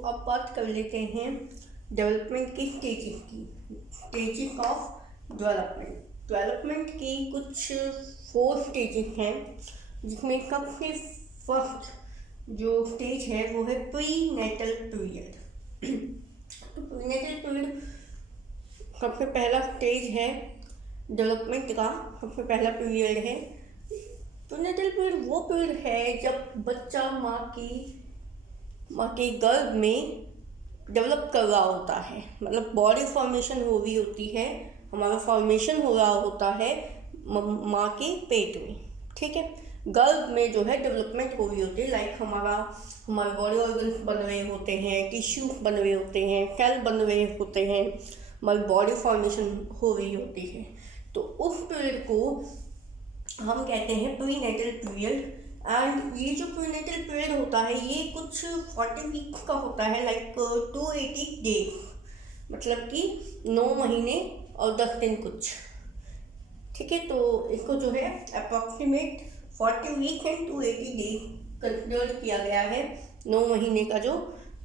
अब बात कर लेते हैं डेवलपमेंट की स्टेजेस ऑफ डेवलपमेंट की कुछ 4 स्टेजेस हैं, जिसमें सबसे फर्स्ट जो स्टेज है वो है प्री नेटल पीरियड। तो प्री नेटल पीरियड सबसे पहला स्टेज है डेवलपमेंट का, सबसे पहला पीरियड है। प्रीनेटल पीरियड वो पीरियड है जब बच्चा माँ के गर्भ में डेवलप कर रहा होता है, मतलब बॉडी फॉर्मेशन हो रही होती है, हमारा फॉर्मेशन हो रहा होता है माँ के पेट में। ठीक है, गर्भ में जो है डेवलपमेंट हो रही होती है, लाइक हमारे बॉडी ऑर्गन्स बन रहे होते हैं, टिश्यू बन रहे होते हैं, सेल बन रहे होते हैं, हमारी बॉडी फॉर्मेशन हो रही होती है। तो उस पीरियड को हम कहते हैं प्री नेटल पीरियड। एंड ये जो प्रीनेटल पीरियड होता है ये कुछ 40 वीक्स का होता है, लाइक 280 डेज, मतलब कि 9 महीने और 10 दिन कुछ। ठीक है, तो इसको जो है approximate 40 week and 280 days consider किया गया है। 9 महीने का जो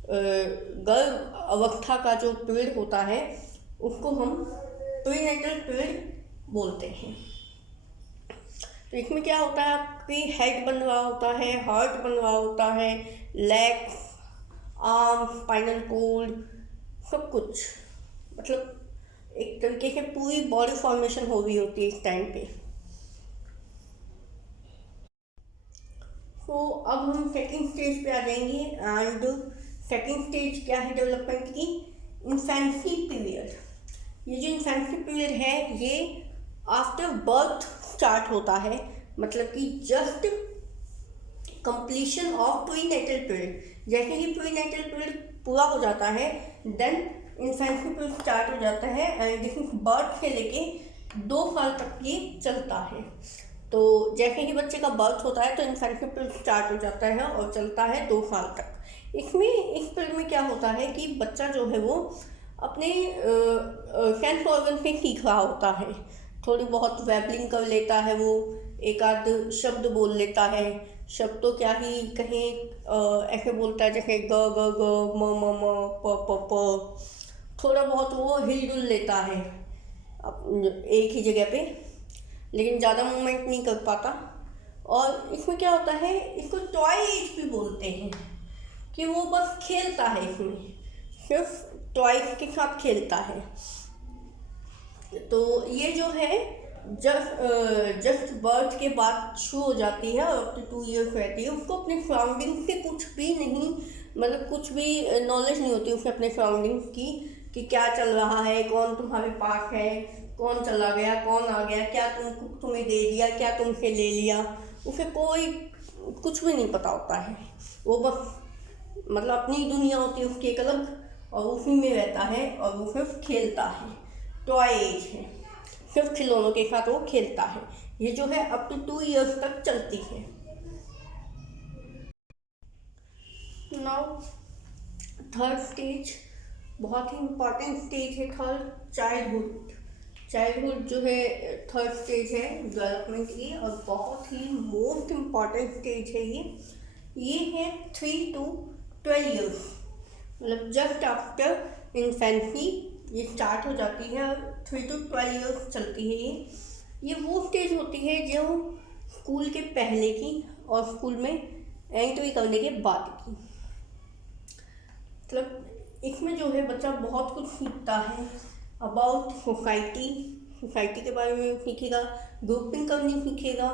गर्भ अवस्था का जो पीरियड होता है उसको हम प्रीनेटल पीरियड बोलते हैं। तो इसमें क्या होता है, आपकी हेड बन रहा होता है, हार्ट बन रहा होता है, लेग्स, आर्म, स्पाइनल कॉर्ड, सब कुछ, मतलब एक तरीके से पूरी बॉडी फॉर्मेशन हो रही होती है इस टाइम पे। तो अब हम सेकंड स्टेज पे आ जाएंगे। एंड सेकंड स्टेज क्या है डेवलपमेंट की, इन्फेंसी पीरियड। ये जो इन्फेंसी पीरियड है ये आफ्टर बर्थ स्टार्ट होता है, मतलब कि just completion of prenatal period. जैसे ही प्रीनेटल पीरियड पूरा हो जाता है देन इन्फेंसी पीरियड स्टार्ट हो जाता है। एंड दिस बर्थ से लेके 2 साल तक ये चलता है। तो जैसे ही बच्चे का बर्थ होता है तो इन्फेंसी पीरियड स्टार्ट हो जाता है और चलता है 2 साल तक। इस पीरियड में क्या होता है कि बच्चा जो है वो अपने सेंस ऑर्गन से सीख रहा होता है, थोड़ी बहुत वैबलिंग कर लेता है, वो एक आध शब्द बोल लेता है। शब्द तो क्या ही कहीं ऐसे बोलता है जैसे ग ग ग म म म प प प, थोड़ा बहुत वो हिलडुल लेता है एक ही जगह पे, लेकिन ज़्यादा मूवमेंट नहीं कर पाता। और इसमें क्या होता है, इसको टॉय एज भी बोलते हैं, कि वो बस खेलता है, इसमें सिर्फ टॉयज के साथ खेलता है। तो ये जो है जस्ट बर्थ के बाद शुरू हो जाती है और अप टू 2 ईयर्स रहती है। उसको अपने सराउंडिंग से कुछ भी नहीं, मतलब कुछ भी नॉलेज नहीं होती उसे अपने सराउंडिंग्स की, कि क्या चल रहा है, कौन तुम्हारे पास है, कौन चला गया, कौन आ गया, क्या तुम्हें दे दिया, क्या तुमसे ले लिया, उसे कोई कुछ भी नहीं पता होता है। वो बस मतलब अपनी दुनिया होती है उसकी एक अलग, और उसी में रहता है और वो सिर्फ खेलता है। टॉय एज है, सिर्फ खिलौनों के साथ वो खेलता है। ये जो है अप टू 2 ईयर्स तक चलती है। नाउ थर्ड स्टेज, बहुत ही इम्पॉर्टेंट स्टेज है थर्ड, चाइल्डहुड जो है थर्ड स्टेज है डेवलपमेंट की, और बहुत ही मोस्ट इम्पॉर्टेंट स्टेज है ये है 3 to 12 ईयर्स, मतलब जस्ट आफ्टर इन्फेंसी ये स्टार्ट हो जाती है और 3 to 12 ईयर्स चलती है। ये वो स्टेज होती है जो स्कूल के पहले की और स्कूल में एंट्री करने के बाद की। मतलब इसमें जो है बच्चा बहुत कुछ सीखता है अबाउट सोसाइटी के बारे में सीखेगा, ग्रुपिंग करनी सीखेगा,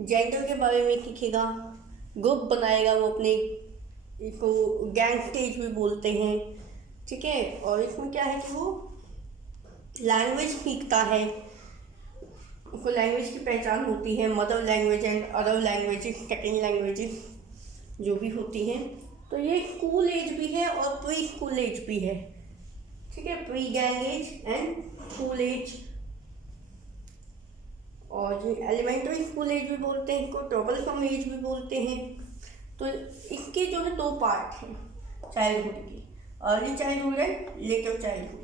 जेंडर के बारे में सीखेगा, ग्रुप बनाएगा वो अपने, इसको गैंग स्टेज भी बोलते हैं। ठीक है, और इसमें क्या है कि वो लैंग्वेज सीखता है, उसको लैंग्वेज की पहचान होती है, mother language and other languages, second languages जो भी होती हैं। तो ये स्कूल एज भी है और प्री स्कूल एज भी है। ठीक है, pre gang age and school age, और ये एलिमेंट्री स्कूल एज भी बोलते हैं, इसको ट्रबल कम एज भी बोलते हैं। तो इसके जो है 2 पार्ट हैं चाइल्डहुड की, early childhood and later childhood.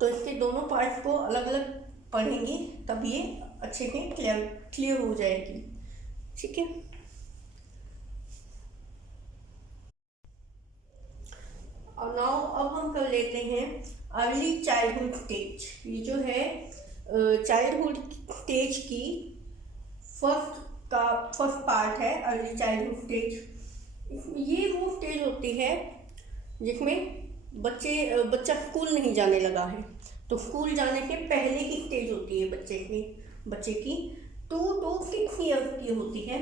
तो इसके दोनों पार्ट्स को अलग अलग पढ़ेंगे तब ये अच्छे से क्लियर हो जाएगी। ठीक है। अब हम कर लेते हैं अर्ली चाइल्डहुड स्टेज। ये जो है चाइल्डहुड स्टेज की फर्स्ट पार्ट है, अर्ली चाइल्डहुड स्टेज। ये वो स्टेज होती है जिसमें बच्चा स्कूल नहीं जाने लगा है, तो स्कूल जाने के पहले की स्टेज होती है बच्चे की 2 to 6 ईयर्स की होती है।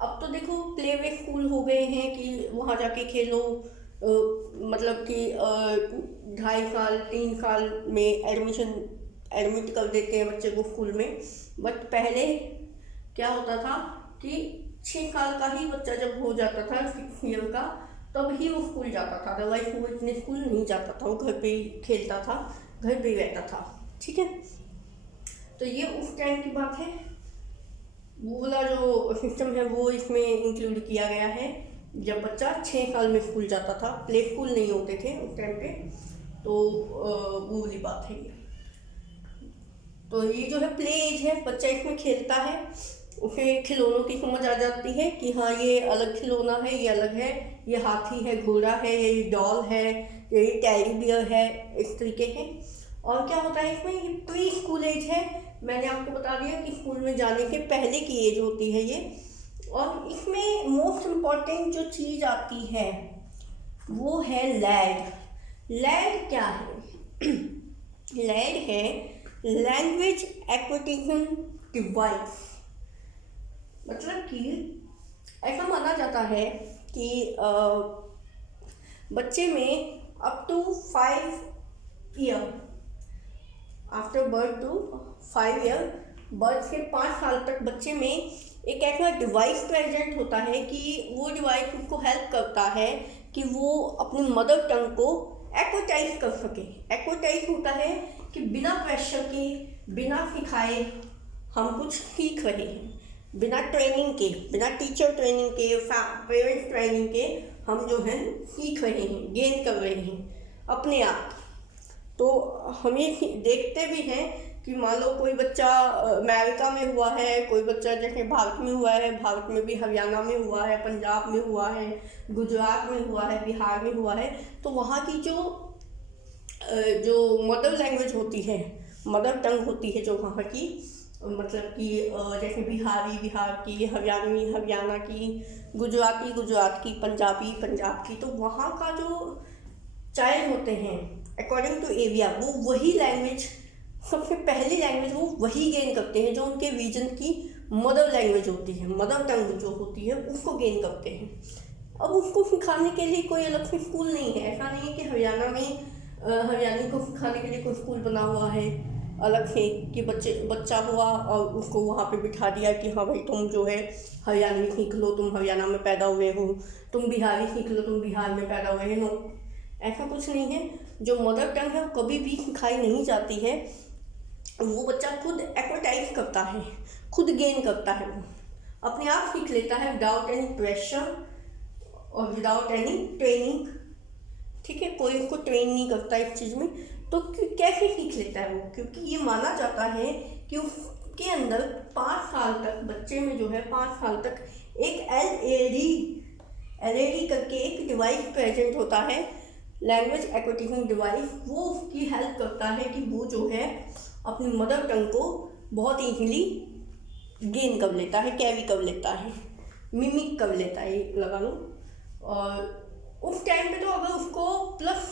अब तो देखो प्ले वे स्कूल हो गए हैं कि वहाँ जाके खेलो, मतलब कि 2.5 साल 3 साल में एडमिट कर देते हैं बच्चे को स्कूल में। बट पहले क्या होता था कि 6 साल का ही बच्चा जब हो जाता था, 6 ईयर का, तब ही वो स्कूल जाता था। अदरवाइज वो इतने स्कूल नहीं जाता था, वो घर पे ही खेलता था, घर पे ही रहता था। ठीक है, तो ये उस टाइम की बात है। वो वाला जो सिस्टम है वो इसमें इंक्लूड किया गया है जब बच्चा 6 साल में स्कूल जाता था। प्ले स्कूल नहीं होते थे उस टाइम पे, तो वो वाली बात है ये। तो ये जो है प्ले एज है, बच्चा इसमें खेलता है, उसे खिलौनों की समझ आ जाती है कि हाँ ये अलग खिलौना है, ये अलग है, ये हाथी है, घोड़ा है, ये डॉल है, ये टेडी बियर है, इस तरीके है। और क्या होता है इसमें, ये प्री स्कूल एज है। मैंने आपको बता दिया कि स्कूल में जाने के पहले की एज होती है ये। और इसमें मोस्ट इम्पॉर्टेंट जो चीज़ आती है वो है लैड। लैड क्या है? लैड है लैंग्वेज एक्विजिशन डिवाइस। मतलब कि ऐसा माना जाता है कि बच्चे में up to 5 year after birth to 5 year, birth से 5 साल तक बच्चे में एक ऐसा डिवाइस प्रेजेंट होता है कि वो डिवाइस उसको हेल्प करता है कि वो अपनी मदर टंग को एक्वटाइज कर सके। एक्वटाइज होता है कि बिना प्रेशर के, बिना सिखाए हम कुछ सीख रहे हैं, बिना ट्रेनिंग के, बिना टीचर ट्रेनिंग के, पेरेंट्स ट्रेनिंग के हम जो है सीख रहे हैं, गेन कर रहे हैं अपने आप। तो हमें देखते भी हैं कि मान लो कोई बच्चा अमेरिका में हुआ है, कोई बच्चा जैसे भारत में हुआ है, भारत में भी हरियाणा में हुआ है, पंजाब में हुआ है, गुजरात में हुआ है, बिहार में हुआ है, तो वहाँ की जो मदर लैंग्वेज होती है, मदर टंग होती है जो वहाँ की, मतलब कि जैसे बिहार की, हरियाणा की, गुजरात की, पंजाब की, तो वहाँ का जो चाइल्ड होते हैं अकॉर्डिंग टू एरिया, वो वही लैंग्वेज, सबसे पहली लैंग्वेज वो वही गेन करते हैं जो उनके रीजन की मदर लैंग्वेज होती है, मदर टंग जो होती है उसको गेन करते हैं। अब उसको सिखाने के लिए कोई अलग से स्कूल नहीं है। ऐसा नहीं है कि हरियाणा में हरियाणी को सिखाने के लिए कोई स्कूल बना हुआ है अलग से कि बच्चा हुआ और उसको वहाँ पे बिठा दिया कि हाँ भाई तुम जो है हरियाणवी सीख लो, तुम हरियाणा में पैदा हुए हो, तुम बिहारी सीख लो, तुम बिहार में पैदा हुए हो। नो, ऐसा कुछ नहीं है। जो मदर टंग है वो कभी भी सिखाई नहीं जाती है, वो बच्चा खुद एक्वाटाइज करता है, खुद गेन करता है, वो अपने आप सीख लेता है विदाउट एनी प्रेशर और विदाउट एनी ट्रेनिंग। ठीक है, कोई उसको ट्रेन नहीं करता इस चीज़ में, तो कैसे सीख लेता है वो? क्योंकि ये माना जाता है कि उसके अंदर 5 साल तक, बच्चे में जो है 5 साल तक एक एलएडी करके एक डिवाइस प्रेजेंट होता है, लैंग्वेज एक्विजिशन डिवाइस। वो उसकी हेल्प करता है कि वो जो है अपनी मदर टंग को बहुत ईजीली गेन कर लेता है, कैरी कर लेता है, मिमिक कर लेता है, लगा लो। और उस टाइम पे तो अगर उसको प्लस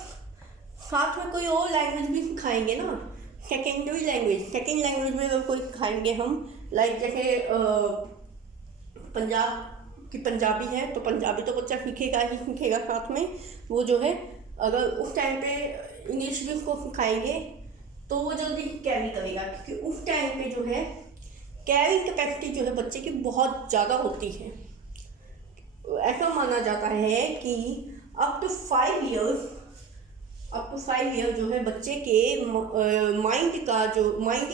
साथ में कोई और लैंग्वेज भी सिखाएंगे ना, सेकेंड लैंग्वेज में अगर कोई सिखाएंगे हम, लाइक जैसे पंजाब की पंजाबी है तो पंजाबी तो बच्चा सीखेगा ही सीखेगा, साथ में वो जो है अगर उस टाइम पे इंग्लिश भी उसको सिखाएंगे तो वो जल्दी कैरी करेगा, क्योंकि उस टाइम पे जो है कैरिंग कैपेसिटी जो है बच्चे की बहुत ज़्यादा होती है। ऐसा माना जाता है कि अप टू 5 ईयर जो है बच्चे के माइंड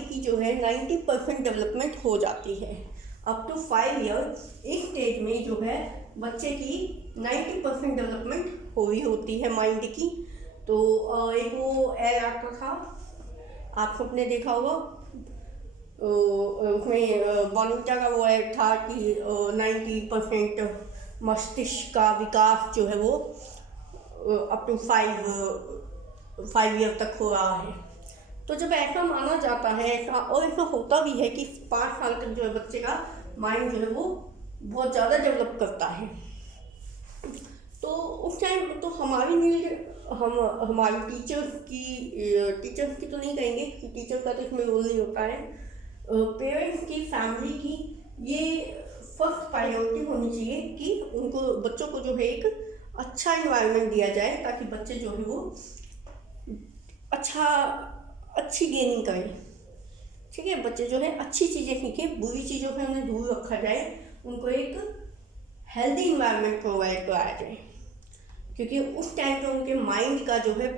की जो है 90% डेवलपमेंट हो जाती है। अप टू 5 ईयर इस स्टेज में जो है बच्चे की 90% डेवलपमेंट हो रही होती है माइंड की। तो एक वो ऐड आता था, आप सबने देखा होगा, उसमें बॉर्नविटा का वो ऐड था कि 90% मस्तिष्क का विकास जो है वो अप टू 5 ईयर तक हो रहा है। तो जब ऐसा माना जाता है, ऐसा और ऐसा होता भी है कि 5 साल तक जो है बच्चे का माइंड जो है वो बहुत ज़्यादा डेवलप करता है। तो उस टाइम तो हमारी नीड, हम हमारी टीचर्स की तो नहीं कहेंगे कि टीचर का तो इसमें रोल नहीं होता है, पेरेंट्स की, फैमिली की ये फर्स्ट प्रायोरिटी होनी चाहिए कि उनको, बच्चों को जो है एक अच्छा इन्वायरमेंट दिया जाए ताकि बच्चे जो है वो अच्छी गेनिंग करें। ठीक है, बच्चे जो है अच्छी चीज़ें सीखें, बुरी चीज़ों से उन्हें दूर रखा जाए, उनको एक हेल्दी इन्वायरमेंट प्रोवाइड कराया जाए, क्योंकि उस टाइम पे उनके माइंड का जो है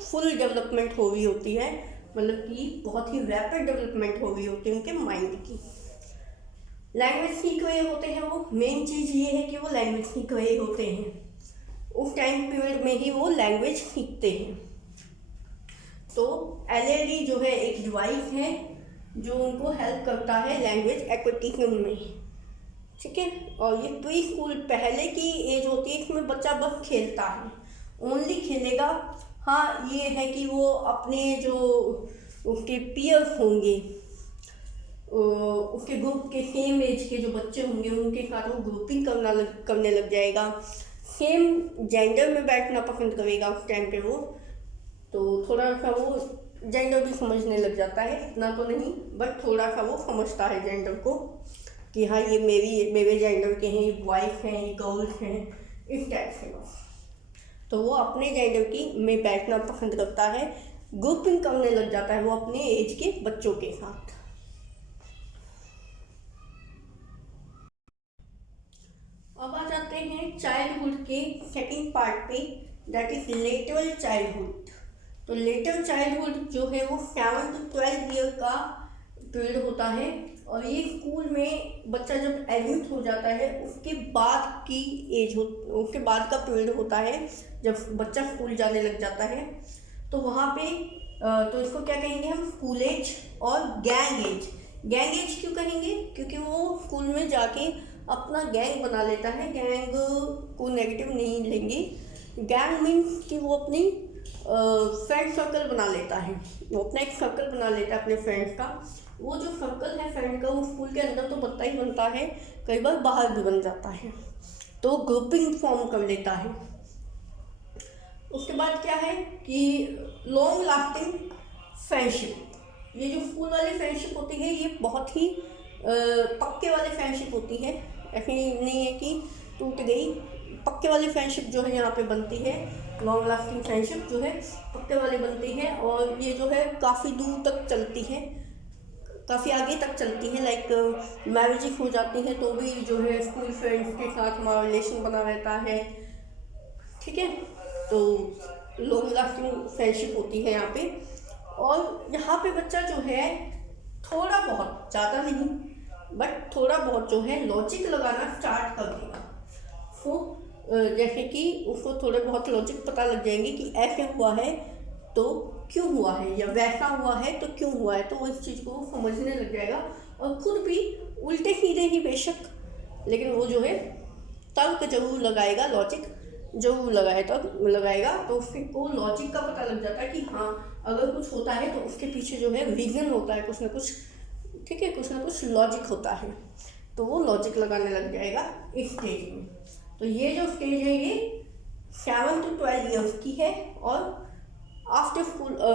फुल डेवलपमेंट हो रही होती है, मतलब कि बहुत ही रैपिड डेवलपमेंट हो रही होती है उनके माइंड की। लैंग्वेज सीख रहे होते हैं वो, मेन चीज़ ये है कि वो लैंग्वेज सीख रहे होते हैं, उस टाइम पीरियड में ही वो लैंग्वेज सीखते हैं। तो एलएलडी जो है एक डिवाइस है जो उनको हेल्प करता है लैंग्वेज एक्विजिशन में। ठीक है, और ये प्री स्कूल पहले की एज होती है, इसमें बच्चा बस खेलता है, ओनली खेलेगा। हाँ, ये है कि वो अपने जो उसके पीयर्स होंगे, उसके ग्रुप के सेम एज के जो बच्चे होंगे उनके साथ वो ग्रुपिंग करने लग जाएगा, सेम जेंडर में बैठना पसंद करेगा उस टाइम पे वो। तो थोड़ा सा वो जेंडर भी समझने लग जाता है, इतना तो नहीं बट थोड़ा सा वो समझता है जेंडर को कि हाँ ये मेरे जेंडर के हैं, ये बॉयज़ हैं, ये गर्ल्स हैं, इस टाइप से। तो वो अपने जेंडर की में बैठना पसंद करता है, ग्रुपिंग करने लग जाता है वो अपने एज के बच्चों के साथ। अब आ जाते हैं चाइल्डहुड के सेकंड पार्ट पे, दैट इज लेटरल चाइल्डहुड। तो लेटर चाइल्डहुड जो है वो 7 to 12 ईयर का पीरियड होता है, और ये स्कूल में बच्चा जब एडमिट हो जाता है उसके बाद की उसके बाद का पीरियड होता है, जब बच्चा स्कूल जाने लग जाता है। तो वहाँ पे तो इसको क्या कहेंगे हम, स्कूल एज और गैंग एज। गैंग एज क्यों कहेंगे, क्योंकि वो स्कूल में जाके अपना गैंग बना लेता है, गैंग को नेगेटिव नहीं लेंगे, गैंग मीन्स कि वो अपनी फ्रेंड सर्कल बना लेता है, वो अपना एक सर्कल बना लेता है अपने फ्रेंड्स का। वो जो सर्कल है फ्रेंड का वो स्कूल के अंदर तो बनता ही बनता है, कई बार बाहर भी बन जाता है, तो ग्रुपिंग फॉर्म कर लेता है। उसके बाद क्या है कि लॉन्ग लास्टिंग फ्रेंडशिप, ये जो स्कूल वाली फ्रेंडशिप होती है ये बहुत ही पक्के वाली फ्रेंडशिप होती है, ऐसी नहीं है कि टूट गई। पक्के वाली फ्रेंडशिप जो है यहाँ पे बनती है, लॉन्ग लास्टिंग फ्रेंडशिप जो है पक्के वाली बनती है, और ये जो है काफ़ी दूर तक चलती है, काफ़ी आगे तक चलती है। लाइक मैरिज हो जाती है तो भी जो है स्कूल फ्रेंड्स के साथ हमारा रिलेशन बना रहता है। ठीक है, तो लॉन्ग लास्टिंग फ्रेंडशिप होती है यहाँ पे। और यहाँ पे बच्चा जो है थोड़ा बहुत, ज़्यादा नहीं बट थोड़ा बहुत जो है लॉजिक लगाना स्टार्ट कर देगा। तो जैसे कि उसको थोड़े बहुत लॉजिक पता लग जाएंगे कि ऐसे हुआ है तो क्यों हुआ है, या वैसा हुआ है तो क्यों हुआ है, तो वो इस चीज़ को समझने लग जाएगा। और खुद भी उल्टे सीधे ही बेशक, लेकिन वो जो है तर्क जरूर लगाएगा, लॉजिक जरूर लगाएगा, तो उसको लॉजिक का पता लग जाता है कि हाँ अगर कुछ होता है तो उसके पीछे जो है रीजन होता है, कुछ ना कुछ। ठीक है, कुछ ना कुछ लॉजिक होता है, तो वो लॉजिक लगाने लग जाएगा इस स्टेज में। तो ये जो स्टेज है ये 7 to 12 ईयर्स की है, और आफ्टर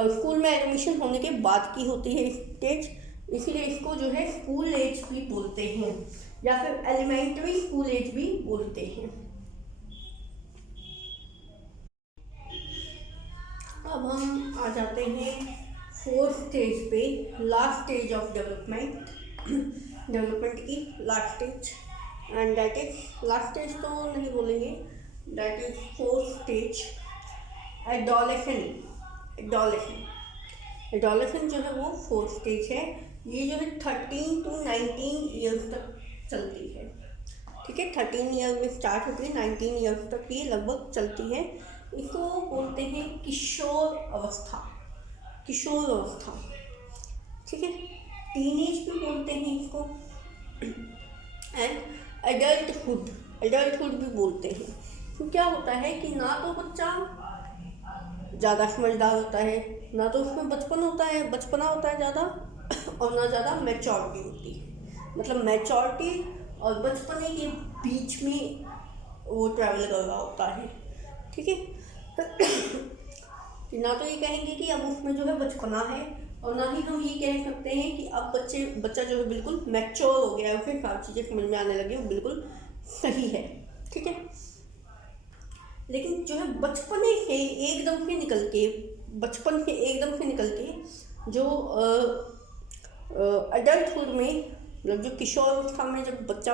स्कूल में एडमिशन होने के बाद की होती है स्टेज, इसलिए इसको जो है स्कूल एज भी बोलते हैं, या फिर एलिमेंट्री स्कूल एज भी बोलते हैं। अब हम आ जाते हैं 4th स्टेज पे, लास्ट स्टेज ऑफ डेवलपमेंट की last stage, and that is, last stage तो नहीं बोलेंगे, that is 4th stage, adolescence. Adolescence जो है वो 4th स्टेज है, ये जो है 13 to 19 ईयर्स तक चलती है। ठीक है, 13 ईयर में स्टार्ट होती है, 19 ईयर्स तक ये लगभग चलती है। इसको बोलते हैं किशोर अवस्था। ठीक है, टीनेज भी बोलते हैं इसको, एंड एडल्टहुड भी बोलते हैं। तो क्या होता है कि ना तो बच्चा ज़्यादा समझदार होता है, ना तो उसमें बचपना होता है ज़्यादा, और ना ज़्यादा मैच्योरिटी होती है। मतलब मैच्योरिटी और बचपने के बीच में वो ट्रैवल कर रहा होता है। ठीक है। कि ना तो ये कहेंगे कि अब उसमें जो है बचपना है, और ना ही हम ये कह सकते हैं कि अब बच्चा जो है बिल्कुल मैच्योर हो गया है, उसे सारी चीज़ें समझ में आने लगी, वो बिल्कुल सही है। ठीक है। लेकिन जो है बचपन से एकदम से निकल के जो अडल्टहुड में, मतलब जो किशोर अवस्था में जब बच्चा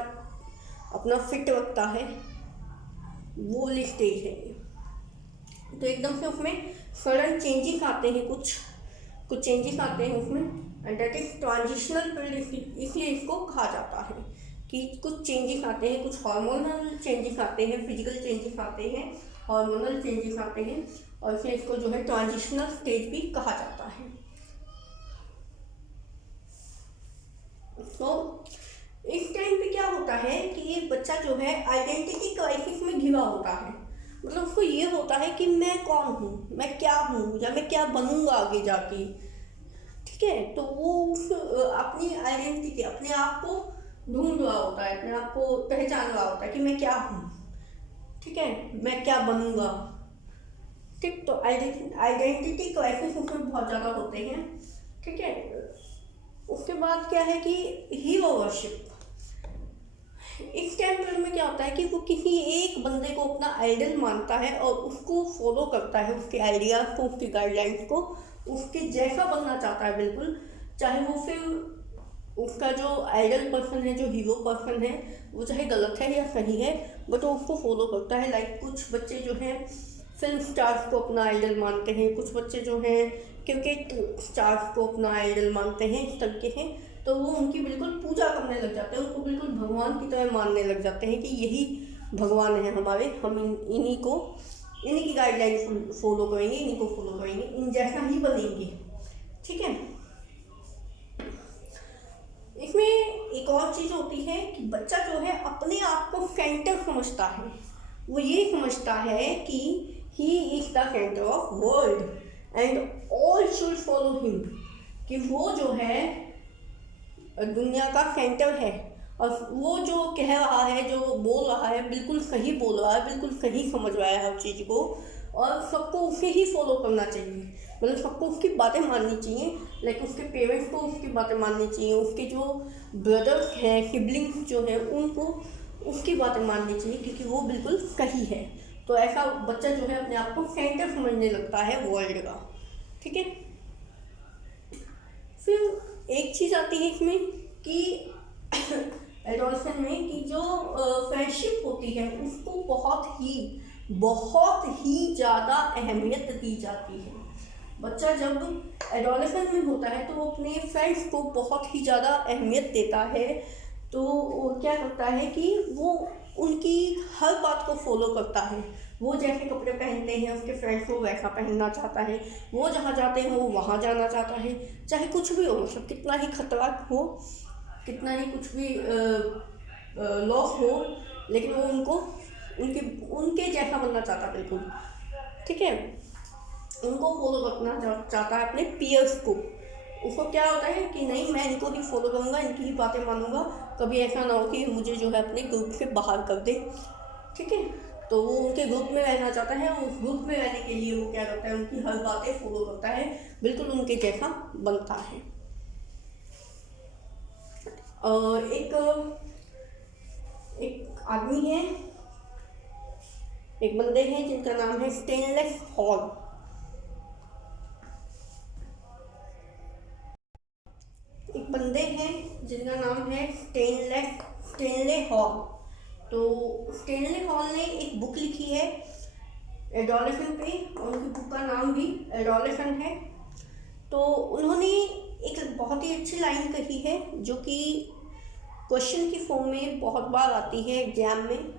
अपना फिट रखता है, वो वाली स्टेज है। तो एकदम से उसमें सडन चेंजेस आते हैं, कुछ चेंजेस आते हैं उसमें, and that is transitional period, इसलिए इसको कहा जाता है कि कुछ चेंजेस आते हैं, कुछ हार्मोनल चेंजेस आते हैं, फिजिकल चेंजेस आते हैं, हार्मोनल चेंजेस आते हैं, और फिर इसको जो है ट्रांजिशनल स्टेज भी कहा जाता है। तो इस टाइम पे क्या होता है कि ये बच्चा जो है आइडेंटिटी क्राइसिस में घिरा होता है। मतलब उसको ये होता है कि मैं कौन हूँ, मैं क्या हूँ, या मैं क्या बनूंगा आगे जाके। ठीक है। तो वो अपनी आइडेंटिटी, अपने आप को ढूंढ रहा होता है, अपने आप को पहचान रहा होता है कि मैं क्या हूँ। ठीक है। मैं क्या बनूंगा। ठीक। तो आइडेंटिटी क्राइसिस उसमें बहुत ज़्यादा होते हैं। ठीक है। उसके बाद क्या है कि हीरो वर्शिप। इस टाइम में क्या होता है कि वो किसी एक बंदे को अपना आइडल मानता है और उसको फॉलो करता है, उसके आइडियाज़ को, उसके गाइडलाइंस को, उसके जैसा बनना चाहता है बिल्कुल। चाहे वो फिर उसका जो आइडल पर्सन है, जो हीरो पर्सन है, वो चाहे गलत है या सही है, बट वो उसको फॉलो करता है। लाइक कुछ बच्चे जो हैं फिल्म स्टार्स को अपना आइडल मानते हैं, कुछ बच्चे जो हैं क्रिकेट स्टार्स को अपना आइडल मानते हैं, इस तरीके हैं। तो वो उनकी बिल्कुल पूजा करने लग जाते हैं, उनको बिल्कुल भगवान की तरह मानने लग जाते हैं कि यही भगवान है हमारे, हम इन्हीं की गाइडलाइन फॉलो करेंगे, इन्हीं को फॉलो करेंगे, इन जैसा ही बनेंगे। ठीक है। इसमें एक और चीज़ होती है कि बच्चा जो है अपने आप को सेंटर समझता है। वो ये समझता है कि he is the centre of world and all should follow him, कि वो जो है दुनिया का सेंटर है, और वो जो कह रहा है, जो बोल रहा है, बिल्कुल सही बोल रहा है, बिल्कुल सही समझ रहा है हर चीज़ को, और सबको उसे ही फॉलो करना चाहिए। मतलब सबको उसकी बातें माननी चाहिए, लाइक उसके पेरेंट्स को उसकी बातें माननी चाहिए, उसके जो ब्रदर्स हैं, सिबलिंग्स जो हैं, उनको उसकी बातें माननी चाहिए, क्योंकि वो बिल्कुल सही है। तो ऐसा बच्चा जो है अपने आप को सेंटर समझने लगता है वर्ल्ड का। ठीक है। फिर एक चीज़ आती है इसमें कि एडोलसेंस में कि जो फ्रेंडशिप होती है उसको बहुत ही ज़्यादा अहमियत दी जाती है। बच्चा जब एडोलसेंस में होता है तो वो अपने फ्रेंड्स को बहुत ही ज़्यादा अहमियत देता है। तो वो क्या करता है कि वो उनकी हर बात को फॉलो करता है। वो जैसे कपड़े पहनते हैं उसके फ्रेंड्स को वैसा पहनना चाहता है, वो जहाँ जाते हैं वो वहाँ जाना चाहता है, चाहे कुछ भी हो, मतलब कितना ही खतरा हो, कितना ही कुछ भी लॉस हो, लेकिन वो उनके जैसा बनना चाहता बिल्कुल। ठीक है। उनको फॉलो करना चाहता है, अपने पीयर्स को। उसको क्या होता है कि नहीं, मैं इनको ही फॉलो करूँगा, इनकी ही बातें मानूंगा, कभी ऐसा ना हो कि मुझे जो है अपने ग्रुप से बाहर कर दे। ठीक है। तो वो उनके ग्रुप में रहना चाहता है, और उस ग्रुप में रहने के लिए वो क्या करता है, उनकी हर बातें फॉलो करता है, बिल्कुल उनके जैसा बनता है। और एक आदमी है, एक बंदे हैं जिनका नाम है स्टेनलेस हॉल। एक बंदे हैं जिनका नाम है स्टेनले हॉल। तो स्टेनले हॉल ने एक बुक लिखी है एडोलेसेंस पे, और उनकी बुक का नाम भी एडोलेसेंस है। तो उन्होंने एक बहुत ही अच्छी लाइन कही है, जो कि क्वेश्चन की फॉर्म में बहुत बार आती है एग्जाम में,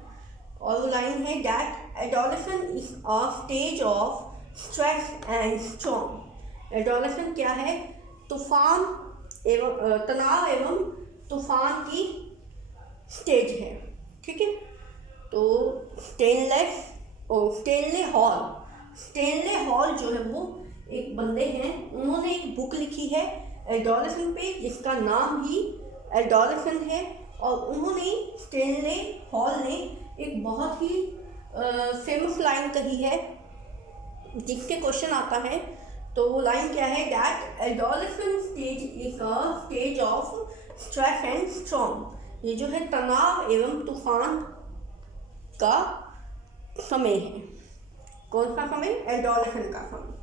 और वो लाइन है that adolescence is a stage of stress and storm. Adolescence क्या है? तूफान एवं तनाव एवं तूफान की स्टेज है। ठीक है। तो स्टेनले हॉल जो है वो एक बंदे हैं, उन्होंने एक बुक लिखी है एडोलेसेंट पे, जिसका नाम ही एडोलेसेंट है। और उन्होंने स्टेनले हॉल ने एक बहुत ही फेमस लाइन कही है, जिसके क्वेश्चन आता है। तो वो लाइन क्या है, that adolescent stage is a stage of stress and storm. ये जो है तनाव एवं तूफान का समय है। कौन सा समय? एडोलेसेंट का समय।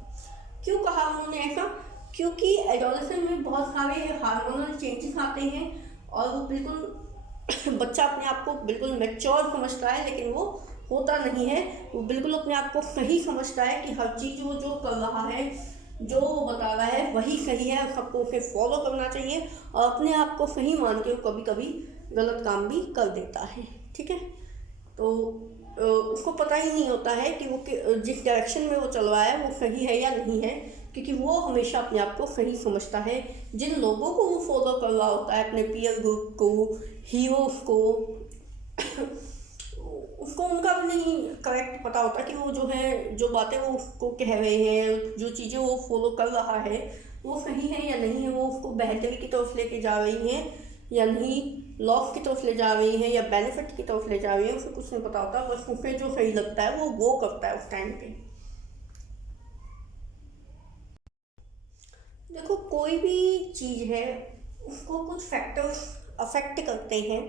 क्यों कहा उन्होंने ऐसा? क्योंकि एडोलेसेंट में बहुत सारे हार्मोनल चेंजेस आते हैं और वो बिल्कुल बच्चा अपने आप को बिल्कुल मैच्योर समझता है, लेकिन वो होता नहीं है। वो बिल्कुल अपने आप को सही समझता है कि हर चीज़ वो जो कर रहा है, जो वो बता रहा है वही सही है, सबको उसे फॉलो करना चाहिए। और अपने आप को सही मान के वो कभी कभी गलत काम भी कर देता है। ठीक है, तो उसको पता ही नहीं होता है कि वो जिस डायरेक्शन में वो चल रहा है वो सही है या नहीं है, क्योंकि वो हमेशा अपने आप को सही समझता है। जिन लोगों को वो फॉलो कर रहा होता है, अपने पीयर ग्रुप को, हीरोज को, उसको उनका भी नहीं करेक्ट पता होता कि वो जो है, जो बातें वो उसको कह रहे हैं, जो चीज़ें वो फॉलो कर रहा है वो सही है या नहीं है, वो उसको बेहतरी की तरफ लेके जा रही हैं या नहीं, लॉस की तरफ ले जा रही हैं या बेनिफिट की तरफ ले जा रही है, उसे कुछ नहीं पता होता। बस उसे जो सही लगता है वो करता है उस टाइम पे। देखो, कोई भी चीज़ है उसको कुछ फैक्टर्स अफेक्ट करते हैं,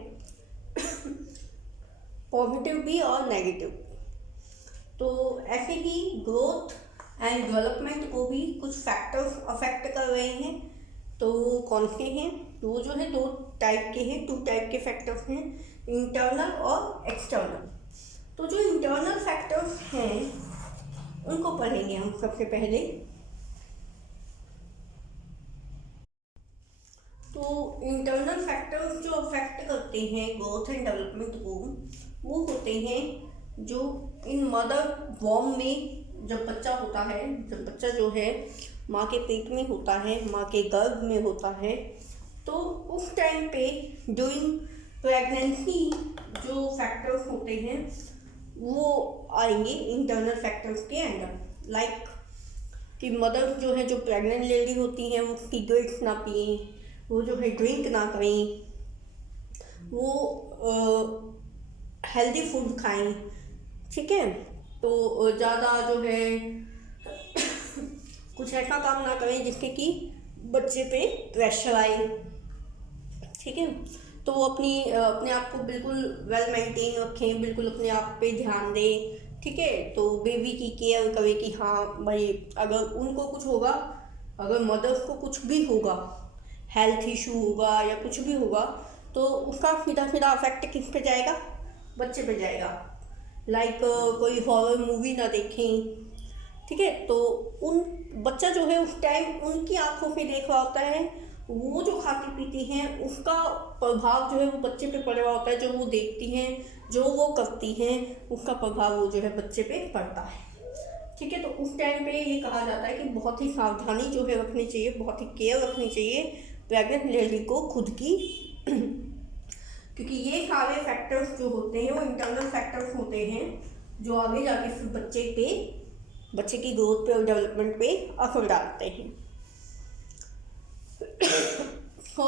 पॉजिटिव भी और नेगेटिव। तो ऐसे ही ग्रोथ एंड डेवलपमेंट को भी कुछ फैक्टर्स अफेक्ट कर रहे हैं। तो कौन से हैं? वो जो है 2 टाइप के हैं, 2 टाइप के फैक्टर्स हैं, इंटरनल और एक्सटर्नल। तो जो इंटरनल फैक्टर्स हैं उनको पढ़ेंगे हम सबसे पहले। तो इंटरनल फैक्टर्स जो अफेक्ट करते हैं ग्रोथ एंड डेवलपमेंट को, वो होते हैं जो इन मदर वॉर्म में जब बच्चा होता है, जब बच्चा जो है माँ के पेट में होता है, माँ के गर्भ में होता है, तो उस टाइम पे ड्यूरिंग प्रेगनेंसी जो फैक्टर्स होते हैं वो आएंगे इंटरनल फैक्टर्स के अंदर। लाइक कि मदर जो है, जो प्रेग्नेंट लेडी होती हैं, वो सिगरेट्स ना पिए, वो जो है ड्रिंक ना करें, वो हेल्दी फूड खाएं। ठीक है, तो ज़्यादा जो है कुछ ऐसा काम ना करें जिससे कि बच्चे पे प्रेशर आए। ठीक है, तो वो अपने आप को बिल्कुल वेल मेंटेन रखें, बिल्कुल अपने आप पे ध्यान दें। ठीक है, तो बेबी की केयर करें कि हाँ भाई, अगर उनको कुछ होगा, अगर मदर्स को कुछ भी होगा, हेल्थ इशू होगा या कुछ भी होगा, तो उसका सीधा सीधा अफेक्ट किस पे जाएगा? बच्चे पे जाएगा। लाइक कोई हॉरर मूवी ना देखें। ठीक है, तो उन बच्चा जो है उस टाइम उनकी आंखों में देख रहा होता है, वो जो खाती पीती हैं उसका प्रभाव जो है वो बच्चे पे पड़ रहा होता है। जो वो देखती हैं, जो वो करती हैं, उसका प्रभाव वो जो है बच्चे पे पड़ता है। ठीक है, तो उस टाइम पे ये कहा जाता है कि बहुत ही सावधानी जो है रखनी चाहिए, बहुत ही केयर रखनी चाहिए प्रेग्नेंट लेडी को खुद की, क्योंकि ये सारे फैक्टर्स जो होते हैं वो इंटरनल फैक्टर्स होते हैं जो आगे जाके फिर बच्चे की ग्रोथ पे और डेवलपमेंट पे असर डालते हैं। तो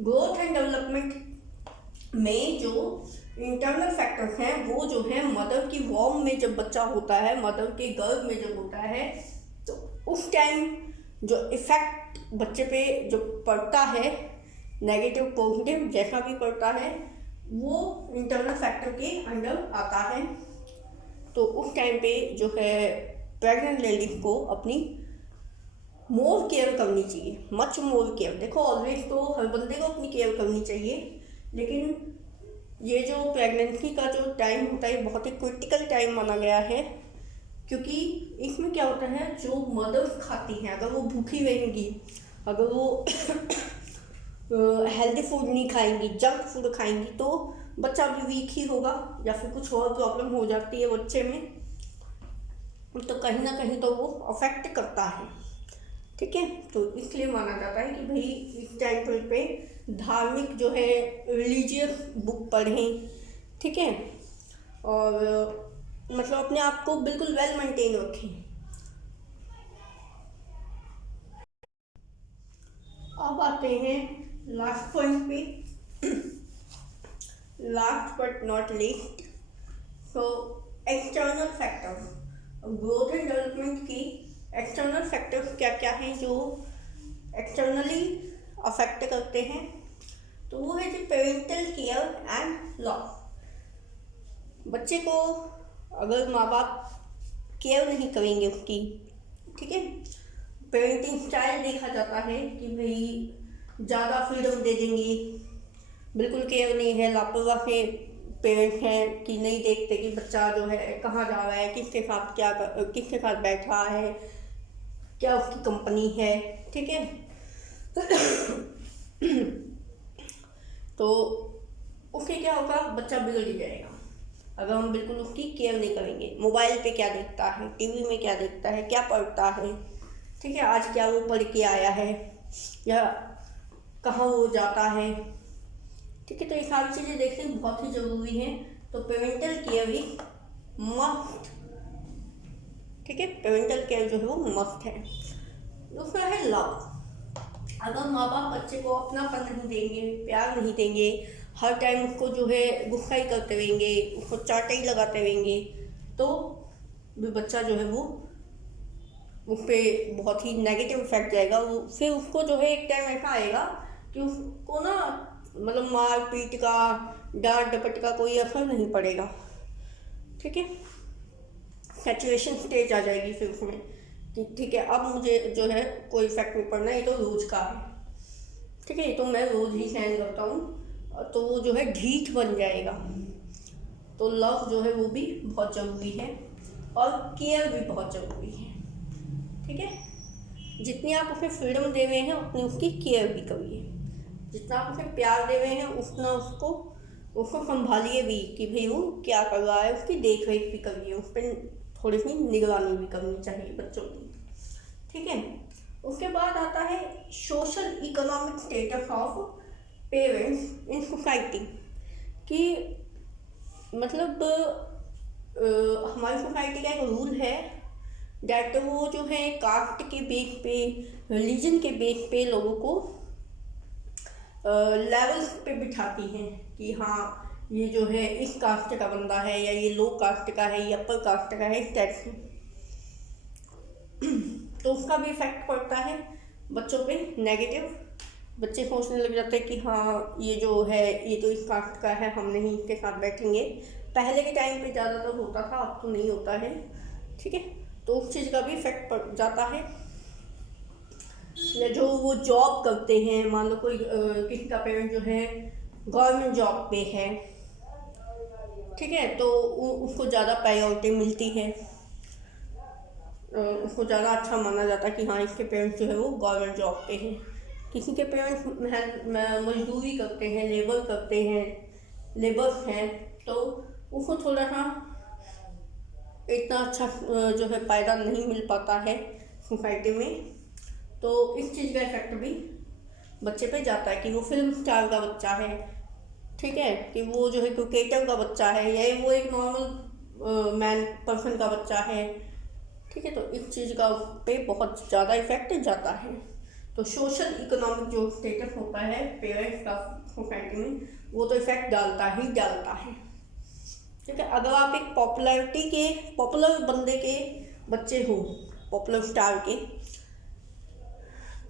ग्रोथ एंड डेवलपमेंट में जो इंटरनल फैक्टर्स हैं वो जो है मदर की वॉर्म में जब बच्चा होता है, मदर के गर्भ में जब होता है, तो उस टाइम जो इफेक्ट बच्चे पे जो पड़ता है, नेगेटिव पॉजिटिव जैसा भी पड़ता है, वो इंटरनल फैक्टर के अंडर आता है। तो उस टाइम पे जो है प्रेग्नेंट लेडीज को अपनी मोर केयर करनी चाहिए, मच मोर केयर। देखो, ऑलवेज तो हर बंदे को अपनी केयर करनी चाहिए, लेकिन ये जो प्रेगनेंसी का जो टाइम होता है बहुत ही क्रिटिकल टाइम माना गया है, क्योंकि इसमें क्या होता है, जो मदर्स खाती हैं, अगर वो भूखी रहेंगी, अगर वो हेल्दी फूड नहीं खाएंगी, जंक फूड खाएंगी, तो बच्चा भी वीक ही होगा या फिर कुछ और प्रॉब्लम हो जाती है बच्चे में, तो कहीं ना कहीं तो वो अफेक्ट करता है। ठीक है, तो इसलिए माना जाता है कि भाई इस टाइम पे धार्मिक जो है रिलीजियस बुक पढ़ें। ठीक है, और मतलब अपने आप को बिल्कुल वेल मेंटेन रखें। अब आते हैं लास्ट पॉइंट पे, last but not least. So external factors, growth and development की एक्सटर्नल फैक्टर्स क्या क्या हैं जो एक्सटर्नली अफेक्ट करते हैं। तो वो है कि पेरेंटल केयर एंड लव। बच्चे को अगर माँ बाप केयर नहीं करेंगे उसकी, ठीक है, पेरेंटिंग स्टाइल देखा जाता है कि भाई ज़्यादा फ्रीडम दे देंगे, बिल्कुल केयर नहीं है, लापरवाह है पेरेंट्स हैं कि नहीं देखते कि बच्चा जो है कहाँ जा रहा है, किसके साथ किसके साथ बैठा है, क्या उसकी कंपनी है, ठीक है। तो उससे क्या होगा, बच्चा बिगड़ ही जाएगा अगर हम बिल्कुल उसकी केयर नहीं करेंगे। मोबाइल पे क्या देखता है, टीवी में क्या देखता है, क्या पढ़ता है, ठीक है, आज क्या वो पढ़ के आया है या कहाँ वो जाता है, ठीक है। तो ये सारी चीज़ें देखना बहुत ही ज़रूरी है। तो पेरेंटल केयर भी मस्ट, ठीक है, पेरेंटल केयर जो है वो मस्ट है। दूसरा है लव। अगर माँ बाप बच्चे को अपनापन नहीं देंगे, प्यार नहीं देंगे, हर टाइम उसको जो है गुस्सा ही करते रहेंगे, उसको चाटा ही लगाते रहेंगे, तो भी बच्चा जो है वो उस पर बहुत ही नेगेटिव इफेक्ट जाएगा। वो फिर उसको जो है एक टाइम ऐसा आएगा कि उसको ना मतलब मार पीट का, डांट डपट का कोई असर नहीं पड़ेगा, ठीक है। सैचुरेशन स्टेज आ जाएगी फिर उसमें कि ठीक है अब मुझे जो है कोई इफेक्ट नहीं पड़ना, ये तो रोज का है, ठीक है, ये तो मैं रोज ही सहन करता हूँ, तो वो जो है ढीठ बन जाएगा। तो लव जो है वो भी बहुत ज़रूरी है और केयर भी बहुत ज़रूरी है, ठीक है। जितनी आप उसे फ्रीडम दे रहे हैं उतनी उसकी केयर भी करिए, जितना आप उसे प्यार दे रहे हैं उतना उसको संभालिए भी कि भाई वो क्या कर रहा है, उसकी देख रेख भी करिए, उस पर थोड़ी सी निगरानी भी करनी चाहिए बच्चों की, ठीक है। उसके बाद आता है social economic status of parents in society, कि मतलब हमारी सोसाइटी का एक रूल है डेट वो जो है कास्ट के बेस पे, रिलीजन के बेस पे लोगों को लेवल्स पे बिठाती हैं कि हाँ ये जो है इस कास्ट का बंदा है या ये लो कास्ट का है, ये अपर कास्ट का है, इस टाइप से। तो उसका भी इफेक्ट पड़ता है बच्चों पे नेगेटिव। बच्चे सोचने लग जाते हैं कि हाँ ये जो है ये तो इस कास्ट का है, हम नहीं इसके साथ बैठेंगे। पहले के टाइम पे ज़्यादातर होता था, अब तो नहीं होता है, ठीक है। तो उस चीज़ का भी इफेक्ट पड़ जाता है। या जो वो जॉब करते हैं, मान लो कोई किसी का पेरेंट जो है गवर्नमेंट जॉब पे है, ठीक है, तो उसको ज़्यादा प्रायोरिटी मिलती है, उसको ज़्यादा अच्छा माना जाता है कि हाँ इसके पेरेंट्स जो है वो गवर्नमेंट जॉब पे हैं। किसी के पेरेंट्स मजदूरी करते हैं, लेबर करते हैं, लेबर्स हैं, तो उसको थोड़ा सा इतना अच्छा जो है फ़ायदा नहीं मिल पाता है सोसाइटी में। तो इस चीज़ का इफेक्ट भी बच्चे पे जाता है कि वो फिल्म स्टार का बच्चा है, ठीक है, कि वो जो है क्रिकेटर का बच्चा है या वो एक नॉर्मल मैन पर्सन का बच्चा है, ठीक है। तो इस चीज़ का पे बहुत ज़्यादा इफेक्ट जाता है। तो सोशल इकोनॉमिक जो स्टेटस होता है पेरेंट्स का सोसाइटी में, वो तो इफेक्ट डालता ही डालता है, ठीक है। अगर आप एक पॉपुलर बंदे के बच्चे हो, पॉपुलर स्टार के,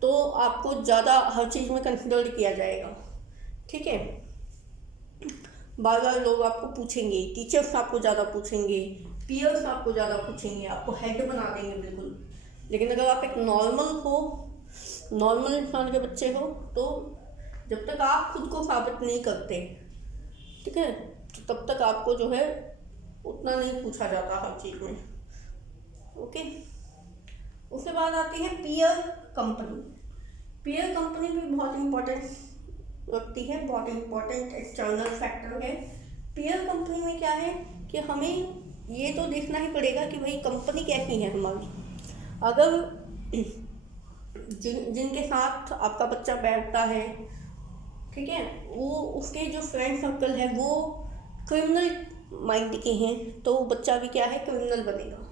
तो आपको ज़्यादा हर चीज़ में कंसिडर किया जाएगा, ठीक है। बार बार लोग आपको पूछेंगे, टीचर्स आपको ज़्यादा पूछेंगे, पीयर्स आपको ज़्यादा पूछेंगे, आपको हेड बना देंगे बिल्कुल। लेकिन अगर आप एक नॉर्मल इंसान के बच्चे हो, तो जब तक आप खुद को साबित नहीं करते, ठीक है, तो तब तक आपको जो है उतना नहीं पूछा जाता हर चीज़ में, ओके। उसके बाद आती है पीयर कंपनी। पीयर कंपनी भी बहुत इंपॉर्टेंट रखती है, बहुत इंपॉर्टेंट एक्सटर्नल फैक्टर है। पीयर कंपनी में क्या है कि हमें ये तो देखना ही पड़ेगा कि भाई कंपनी कैसी है हमारी। अगर जिनके साथ आपका बच्चा बैठता है, ठीक है, वो उसके जो फ्रेंड सर्कल है वो क्रिमिनल माइंड के हैं तो बच्चा भी क्या है, क्रिमिनल बनेगा।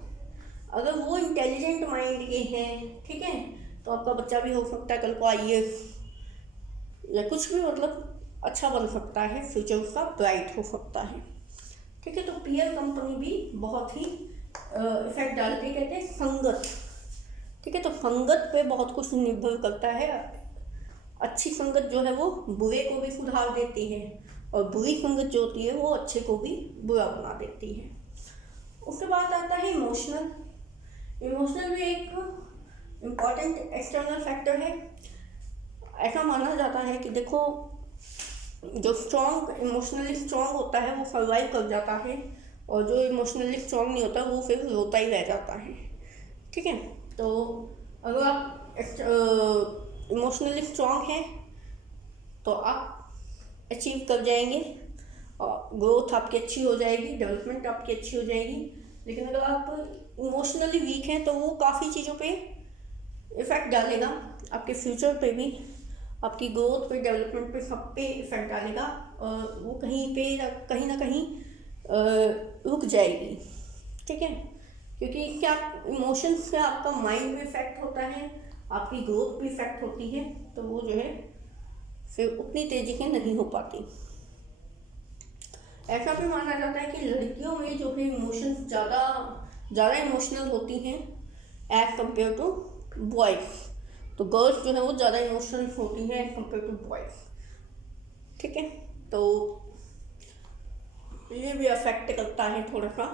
अगर वो इंटेलिजेंट माइंड के हैं, ठीक है, तो आपका बच्चा भी हो सकता है कल को IAS या कुछ भी मतलब अच्छा बन सकता है, फ्यूचर उसका ब्राइट हो सकता है। ठीक है, तो पीयर कंपनी भी बहुत ही इफेक्ट डालती है। कहते हैं संगत, ठीक है, तो संगत पे बहुत कुछ निर्भर करता है। अच्छी संगत जो है वो बुरे को भी सुधार देती है और बुरी संगत जो होती है वो अच्छे को भी बुरा बना देती है। उसके बाद आता है इमोशनल। इमोशनल भी एक इम्पॉर्टेंट एक्सटर्नल फैक्टर है। ऐसा माना जाता है कि देखो, जो इमोशनली स्ट्रॉन्ग होता है वो सर्वाइव कर जाता है, और जो इमोशनली स्ट्रॉन्ग नहीं होता वो फिर रोता ही रह जाता है। ठीक है, तो अगर आप इमोशनली स्ट्रॉन्ग हैं तो आप अचीव कर जाएंगे और ग्रोथ आपकी अच्छी हो जाएगी, डेवलपमेंट आपकी अच्छी हो जाएगी। लेकिन अगर आप इमोशनली वीक हैं तो वो काफ़ी चीज़ों पे इफ़ेक्ट डालेगा, आपके फ्यूचर पे भी, आपकी ग्रोथ पे, डेवलपमेंट पे, सब पे इफ़ेक्ट डालेगा और वो कहीं ना कहीं रुक जाएगी। ठीक है, क्योंकि क्या इमोशंस से आपका माइंड भी इफेक्ट होता है, आपकी ग्रोथ भी इफेक्ट होती है, तो वो जो है फिर उतनी तेज़ी से नहीं हो पाती। ऐसा भी माना जाता है कि लड़कियों में जो है इमोशंस ज़्यादा इमोशनल होती हैं एज कम्पेयर टू बॉयज़। तो गर्ल्स जो है वो ज़्यादा इमोशनल होती हैं एज कम्पेयर टू बॉयज़। ठीक है, तो ये भी अफेक्ट करता है थोड़ा सा।